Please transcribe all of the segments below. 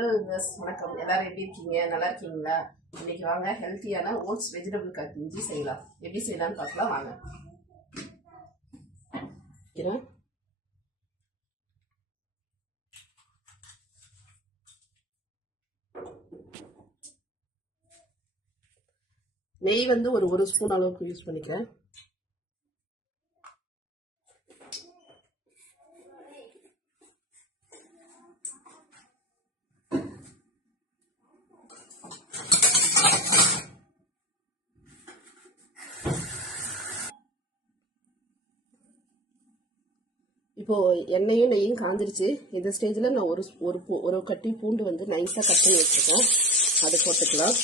வணக்கம். எல்லாரும் எப்படி இருக்கீங்க? நல்லா இருக்கீங்களா? இன்னைக்கு வாங்க ஹெல்த்தியான ஓட்ஸ் வெஜிடபிள் கஞ்சி செய்யலாம். எப்படி செய்யலாம்னு பார்க்கலாம் வாங்க. நெய் வந்து ஒரு ஸ்பூன் அளவுக்கு யூஸ் பண்ணிக்கிறேன். இப்போ எண்ணெயும் நெய்யும் காஞ்சிருச்சு. இந்த ஸ்டேஜில் நான் ஒரு கட்டி பூண்டு வந்து நைஸாக கட் பண்ணி வச்சுருக்கேன். அதை போட்டுக்கலாம்.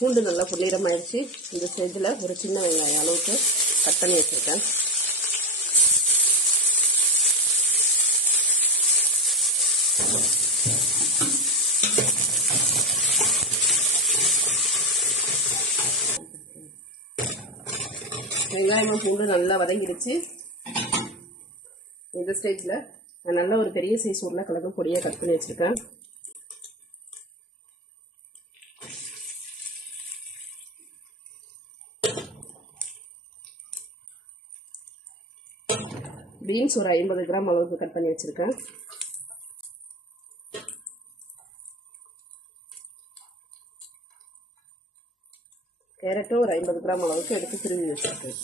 பூண்டு நல்லா பொன்னிறமாயிடுச்சு. இந்த ஸ்டேஜில் ஒரு சின்ன வெங்காயம் அளவுக்கு கட் பண்ணி வச்சுருக்கேன். வெங்காயமும் பூண்டு நல்லா வதங்கிடுச்சு. இந்த ஸ்டேஜில் நான் நல்ல ஒரு பெரிய சைஸ் உருளைக்கிழங்கு பொடியாக கட் பண்ணி வச்சுருக்கேன். பீன்ஸ் ஒரு 50 கிராம் அளவுக்கு கட் பண்ணி வச்சுருக்கேன். கேரட்டும் ஒரு 50 கிராம் அளவுக்கு எடுத்து திருவி வச்சிருக்கேன்.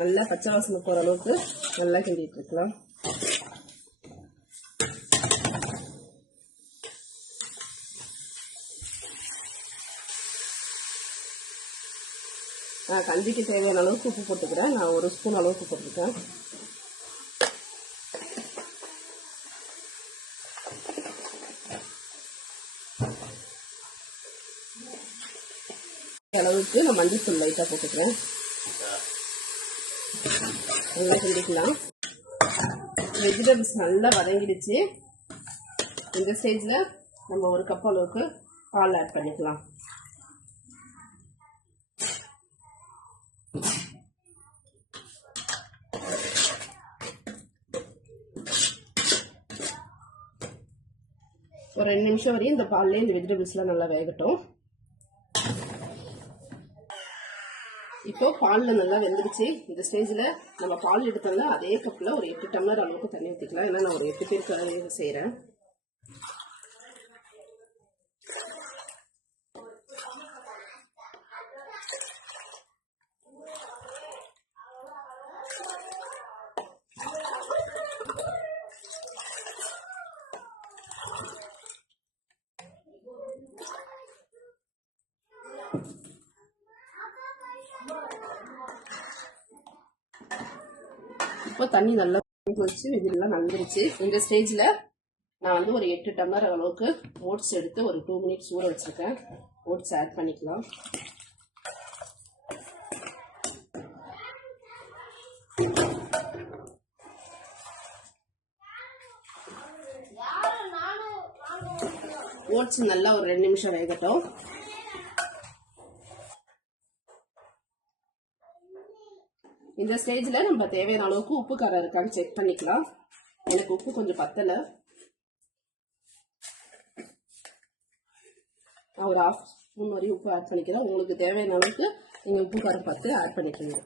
நல்லா பச்சை வாசனை போற அளவுக்கு நல்லா கிண்டிட்டு இருக்கலாம். கஞ்சிக்கு தேவையான அளவுக்கு உப்பு போட்டுக்கிறேன். நான் ஒரு ஸ்பூன் அளவுக்கு போட்டுருக்கேன். அளவுக்கு நான் மஞ்சள் லைட்டாக போட்டுக்கிறேன். நல்லா கிண்டிக்கலாம். வெஜிடபிள்ஸ் நல்லா வதங்கிடுச்சு. இந்த ஸ்டேஜில் நம்ம ஒரு கப் அளவுக்கு பால் ஆட் பண்ணிக்கலாம். ஒரு 2 நிமிஷம் வரையும் இந்த பால்லேயே இந்த வெஜிடபிள்ஸ்லாம் நல்லா வேகட்டும். இப்போ பாலில் நல்லா வெந்துருச்சு. இந்த ஸ்டேஜில் நம்ம பால் எடுத்தோம்னா அதே கப்பில் ஒரு 8 டம்ளர் அளவுக்கு தண்ணி ஊற்றிக்கலாம். ஏன்னா நான் ஒரு 8 பேருக்கு செய்கிறேன். இப்போ தண்ணி நல்லா வச்சு இதெல்லாம் நந்துருச்சு. இந்த ஸ்டேஜில் நான் வந்து ஒரு 8 டம்ளர் அளவுக்கு ஓட்ஸ் எடுத்து ஒரு 2 மினிட்ஸ் ஊற வச்சுருக்கேன். ஓட்ஸ் ஆட் பண்ணிக்கலாம். ஓட்ஸ் நல்லா ஒரு 2 நிமிஷம் வேகட்டும். இந்த ஸ்டேஜில் நம்ம தேவையான அளவுக்கு உப்பு காரம் இருக்கான்னு செக் பண்ணிக்கலாம். எனக்கு உப்பு கொஞ்சம் பத்தலை. நான் ஒரு 1/2 ஸ்பூன் வரையும் உப்பு ஆட் பண்ணிக்கிறேன். உங்களுக்கு தேவையான அளவுக்கு நீங்கள் உப்பு காரம் பார்த்து ஆட் பண்ணிக்கோங்க.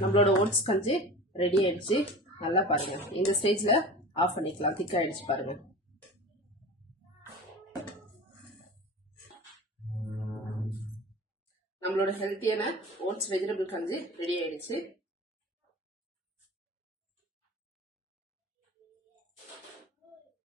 நம்மளோட ஓட்ஸ் கஞ்சி ரெடி ஆயிடுச்சு. நல்லா பாருங்க. இந்த ஸ்டேஜில் ஆஃப் பண்ணிக்கலாம். திக்காயிடுச்சு பாருங்க. நம்மளோட ஹெல்த்தியான ஓட்ஸ் வெஜிடபிள் கஞ்சி ரெடி ஆயிடுச்சு.